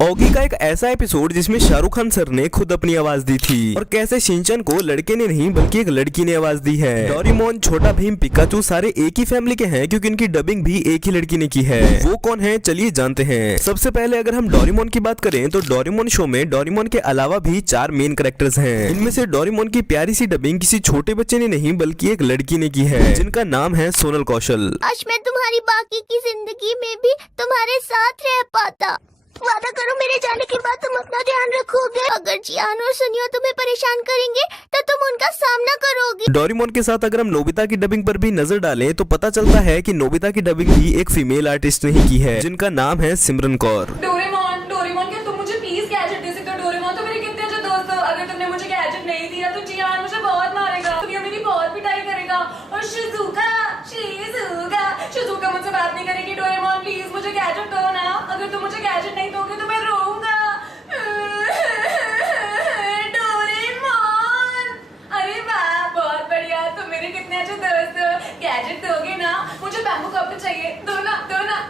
Oggy का एक ऐसा एपिसोड जिसमें शाहरुख खान सर ने खुद अपनी आवाज दी थी और कैसे शिनचैन को लड़के ने नहीं बल्कि एक लड़की ने आवाज दी है। डोरेमोन, छोटा भीम, पिकाचू सारे एक ही फैमिली के हैं क्योंकि इनकी डबिंग भी एक ही लड़की ने की है। वो कौन है चलिए जानते हैं। सबसे पहले अगर हम डोरेमोन की बात करें तो डोरेमोन शो में डोरेमोन के अलावा भी 4 मेन कैरेक्टर्स हैं। इनमें से डोरेमोन की प्यारी सी डबिंग किसी छोटे बच्चे ने नहीं बल्कि एक लड़की ने की है जिनका नाम है सोनल कौशल। आज मैं तुम्हारी बाकी की जिंदगी में भी तुम्हारे साथ रह पाता। वादा करो मेरे जाने के बाद तुम अपना ध्यान रखोगे। अगर जियान और सुनियो तुम्हें परेशान करेंगे तो तुम उनका सामना करोगे। डोरेमोन के साथ अगर हम नोबिता की डबिंग पर भी नजर डालें तो पता चलता है कि नोबिता की डबिंग भी एक फीमेल आर्टिस्ट ने ही की है जिनका नाम है सिमरन कौर। डोरेमोन, डोरेमोन क्या तुम मुझे प्लीज गैजेट दे सकते हो? डोरेमोन तो मेरे कितने अच्छे दोस्त हो। अगर तुमने मुझे गैजेट नहीं दिया तो जियान मुझे बहुत मारेगा, सुनियो मेरी बहुत पिटाई करेगा और शिजुका मुझसे बात नहीं करेगी। डोरेमोन प्लीज मुझे गैजेट दो ना। अगर तुम मुझे गैजेट नहीं दोगे तो मैं रोऊंगा। डोरेमोन, अरे वाह बहुत बढ़िया, तुम मेरे कितने अच्छे दोस्त हो। गैजेट दोगे ना? मुझे बैम्बू कॉप्टर चाहिए। दो ना।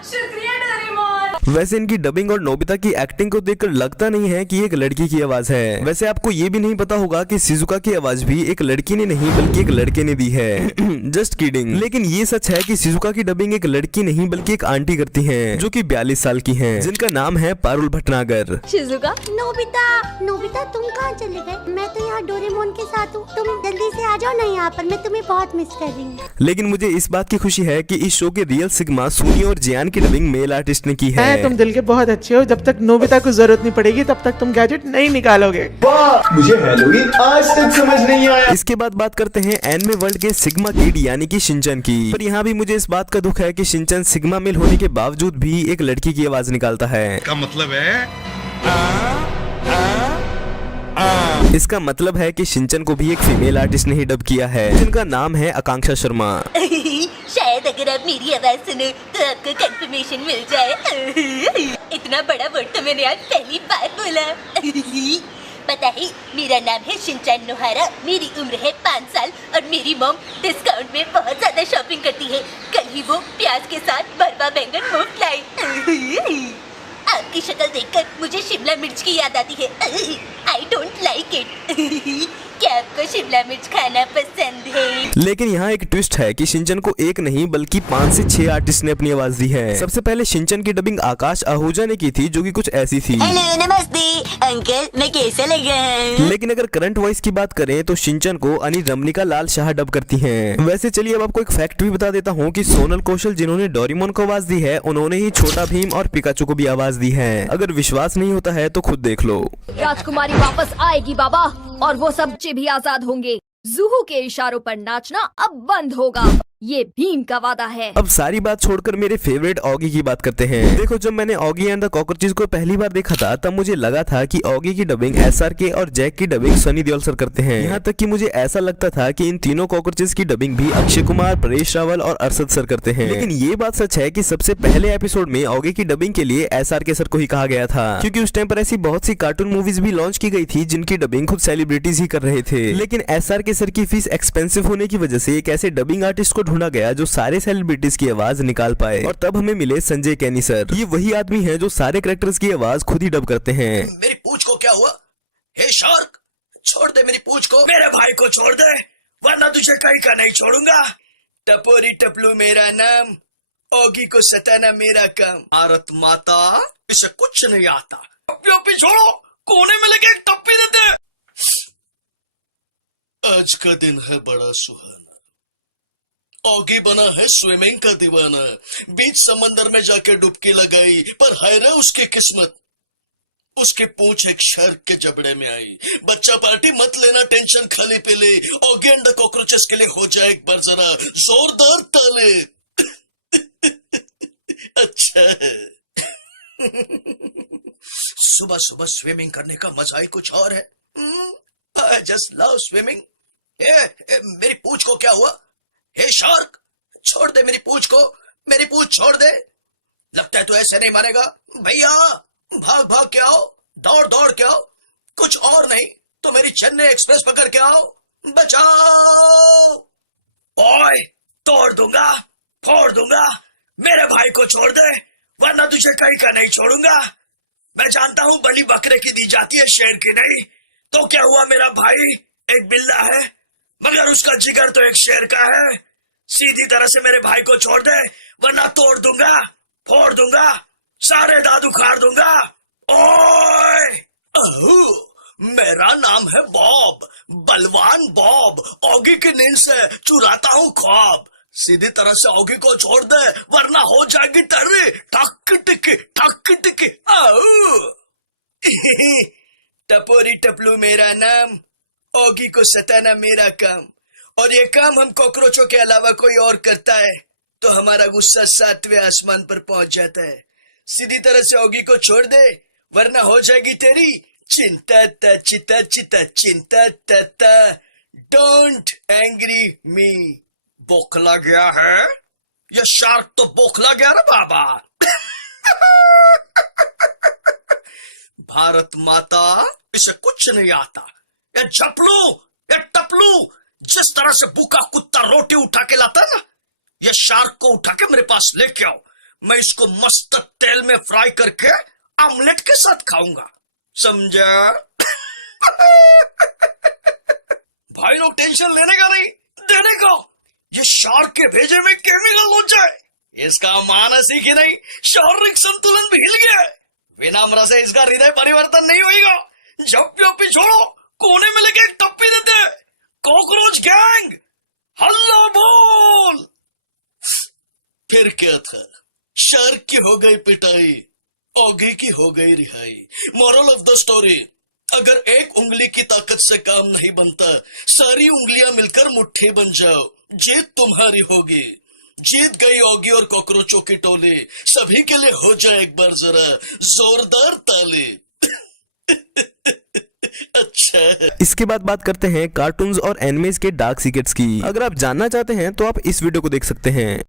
शुक्रिया डोरेमोन। वैसे इनकी डबिंग और नोबिता की एक्टिंग को देखकर लगता नहीं है कि एक लड़की की आवाज है। वैसे आपको ये भी नहीं पता होगा कि शिजुका की आवाज भी एक लड़की ने नहीं बल्कि एक लड़के ने दी है। Just kidding. लेकिन ये सच है कि शिजुका की डबिंग एक लड़की नहीं बल्कि एक आंटी करती हैं जो कि 42 साल की हैं जिनका नाम है पारुल भटनागर। शिजुका, नोबिता तुम कहाँ चले गए? मैं तो यहाँ डोरेमोन के साथ हूँ। तुम जल्दी से आ जाओ ना यहाँ पर, मैं तुम्हें बहुत मिस कर रही हूँ। लेकिन मुझे इस बात की खुशी है कि इस शो के रियल सिग्मा सुनी और जियान की डबिंग मेल आर्टिस्ट ने की है। तुम दिल के बहुत अच्छे हो। जब तक नोबिता को जरूरत नहीं पड़ेगी तब तक तुम गैजेट नहीं निकालोगे। वाह, मुझे हैलोवीन आज तक समझ नहीं आया। इसके बाद बात करते हैं एनिमे वर्ल्ड के सिग्मा किड यानी कि शिनचैन की। पर यहाँ भी मुझे इस बात का दुख है कि शिनचैन सिग्मा मेल होने के बावजूद भी एक लड़की की आवाज निकालता है। का मतलब है इसका मतलब है कि शिनचैन को भी एक फीमेल आर्टिस्ट ने ही डब किया है जिनका नाम है आकांक्षा शर्मा। शायद अगर आप मेरी आवाज सुनो तो आपको कंफर्मेशन मिल जाए। इतना बड़ा वर्ड तो मैंने आज पहली बार बोला। पता है मेरा नाम है शिनचैन नोहारा, मेरी उम्र है 5 साल और मेरी मॉम डिस्काउंट में बहुत ज्यादा शॉपिंग करती है। कल ही वो प्याज के साथ बरबा बैंगन मुफ्त लाई। आपकी शक्ल देखकर मुझे शिमला मिर्च की याद आती है। I don't like it. क्या आपको शिमला मिर्च खाना पसंद है? लेकिन यहाँ एक ट्विस्ट है कि शिनचैन को एक नहीं बल्कि 5 से 6 आर्टिस्ट ने अपनी आवाज दी है। सबसे पहले शिनचैन की डबिंग आकाश आहूजा ने की थी जो कि कुछ ऐसी थी। हेलो नमस्ते अंकल, मैं कैसा लग रहा हूँ? लेकिन अगर करंट वॉइस की बात करें तो शिनचैन को अनि रमनिका लाल शाह डब करती हैं। वैसे चलिए अब आपको एक फैक्ट भी बता देता हूँ कि सोनल कौशल जिन्होंने डोरेमोन को आवाज दी है उन्होंने ही छोटा भीम और पिकाचू को भी आवाज दी है। अगर विश्वास नहीं होता है तो खुद देख लो। राजकुमारी वापस आएगी बाबा, और वो सब बच्चे भी आजाद होंगे। जूहू के इशारों पर नाचना अब बंद होगा, ये भीम का वादा है। अब सारी बात छोड़कर मेरे फेवरेट ऑगी की बात करते हैं। देखो जब मैंने ऑगी एंड द कॉकरोचेस को पहली बार देखा था तब मुझे लगा था कि ऑगी की डबिंग SRK और जैक की डबिंग सनी देओल सर करते हैं। यहाँ तक कि मुझे ऐसा लगता था कि इन तीनों कॉकरोचेस की डबिंग भी अक्षय कुमार, परेश रावल और अरशद सर करते हैं। लेकिन ये बात सच है कि सबसे पहले एपिसोड में ऑगी की डबिंग के लिए SRK सर को ही कहा गया था क्योंकि उस टाइम पर ऐसी बहुत सी कार्टून मूवीज भी लॉन्च की गई थी जिनकी डबिंग खुद सेलिब्रिटीज ही कर रहे थे। लेकिन SRK सर की फीस एक्सपेंसिव होने की वजह से एक ऐसे डबिंग आर्टिस्ट को ढूंढा गया जो सारे सेलिब्रिटीज की आवाज निकाल पाए और तब हमें मिले संजय कैनी सर। ये वही आदमी हैं जो सारे कैरेक्टर्स की आवाज खुद ही डब करते हैं। मेरी पूंछ को क्या हुआ? हे शार्क, छोड़ दे मेरी पूंछ को। मेरे भाई को छोड़ दे वरना तुझे कहीं का नहीं छोड़ूंगा। टपोरी टपलू मेरा नाम, ओगी को सताना मेरा काम। भारत माता, इसे कुछ नहीं आता। टप्पी छोड़ो, कोने में लेके एक टप्पी देते। आज का दिन है बड़ा सुहाना। ऑगी बना है स्विमिंग का दीवाना। बीच समंदर में जाके डुबकी लगाई पर हाय रे उसकी किस्मत, उसकी पूंछ एक शार्क के जबड़े में आई। बच्चा पार्टी मत लेना, टेंशन खाली पे ले। ऑगी एंड द कॉकरोचेस के लिए हो जाए एक बार जरा जोरदार ताले। अच्छा है। सुबह सुबह स्विमिंग करने का मजा ही कुछ और है। I just love swimming. मेरी पूंछ को क्या हुआ? हे शार्क, छोड़ दे मेरी पूंछ को। मेरी पूंछ छोड़ दे। लगता है तू ऐसे नहीं मारेगा। भैया भाग भाग के आओ, दौड़ दौड़ के आओ। कुछ और नहीं तो मेरी चेन्नई एक्सप्रेस पकड़ के आओ। बचाओ। ओए, तोड़ दूंगा, फोड़ दूंगा। मेरे भाई को छोड़ दे वरना तुझे कहीं का नहीं छोड़ूंगा। मैं जानता हूँ बलि बकरे की दी जाती है, शेर की नहीं। तो क्या हुआ, मेरा भाई एक बिल्ला है मगर उसका जिगर तो एक शेर का है। सीधी तरह से मेरे भाई को छोड़ दे वरना तोड़ दूंगा, फोड़ दूंगा, सारे दांत उखाड़ दूंगा। ओए मेरा नाम है बॉब, बलवान बॉब। ऑगी की नींद से चुराता हूँ ख्वाब। सीधी तरह से ऑगी को छोड़ दे वरना हो जाएगी तेरी ठक टिकी। टपोरी टपलू मेरा नाम, ऑगी को सताना मेरा काम। और ये काम हम कॉकरोचों के अलावा कोई और करता है तो हमारा गुस्सा 7वें आसमान पर पहुंच जाता है। सीधी तरह से ऑगी को छोड़ दे वरना हो जाएगी तेरी चिंता। डोंट एंग्री मी। बोखला गया है या शार्क तो बोखला गया ना बाबा। भारत माता इसे कुछ नहीं आता। या झपलू या टपलू, जिस तरह से भूखा कुत्ता रोटी उठा के लाता है ना, ये शार्क को उठा के मेरे पास लेके आओ। मैं इसको मस्त तेल में फ्राई करके ऑमलेट के साथ खाऊंगा, समझा? भाई लोग टेंशन लेने का नहीं, देने का। ये शार्क के भेजे में केमिकल हो जाए, इसका मानसिक ही नहीं शारीरिक संतुलन भी हिल गया है। विनम्र से इसका हृदय परिवर्तन नहीं होगा। झप्पी छोड़ो, कोने में लेके टप्पी देते। कॉकरोच गैंग हल्ला बोल। फिर क्या था, शार्क की हो गई पिटाई, ऑगी की हो गई रिहाई। मोरल ऑफ द स्टोरी, अगर एक उंगली की ताकत से काम नहीं बनता, सारी उंगलियां मिलकर मुट्ठी बन जाओ, जीत तुम्हारी होगी। जीत गई ऑगी और कॉकरोचों की टोली। सभी के लिए हो जाए एक बार जरा जोरदार ताली। अच्छा, इसके बाद बात करते हैं कार्टून्स और एनिमेज के डार्क सीक्रेट्स की। अगर आप जानना चाहते हैं तो आप इस वीडियो को देख सकते हैं।